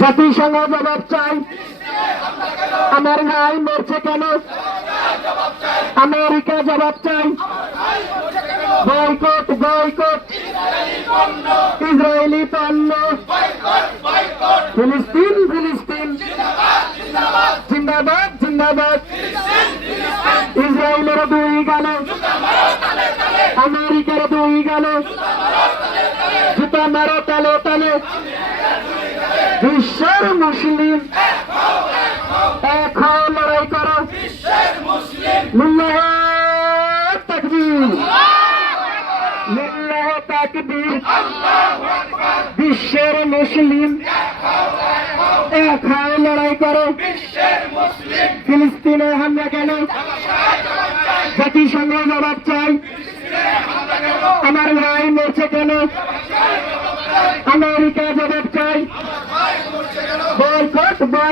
জাতিসংঘ জবাব চাই, আমার ভাই মরছে কেন? আমেরিকা জবাব চাই, বয়কট বয়কট ইসরায়েলি পণ্য, ফিলিস্তিন ফিলিস্তিন জিন্দাবাদ জিন্দাবাদ। ইসরায়েলের দুই গেল, আমেরিকার দুই গেল, জুতা মারো তালে তালে। বিশ্বের মুসলিম এক হও, লড়াই করো, লিল্লাহে তাকবীর, লিল্লাহে তাকবীর। বিশ্বের মুসলিম এক হও, লড়াই করো। ফিলিস্তিনে হামলা কেন? জাতিসংঘ জবাব চাই, আমার ভাই মরছে কেন? আমেরিকা জবাব চাই, বয়কট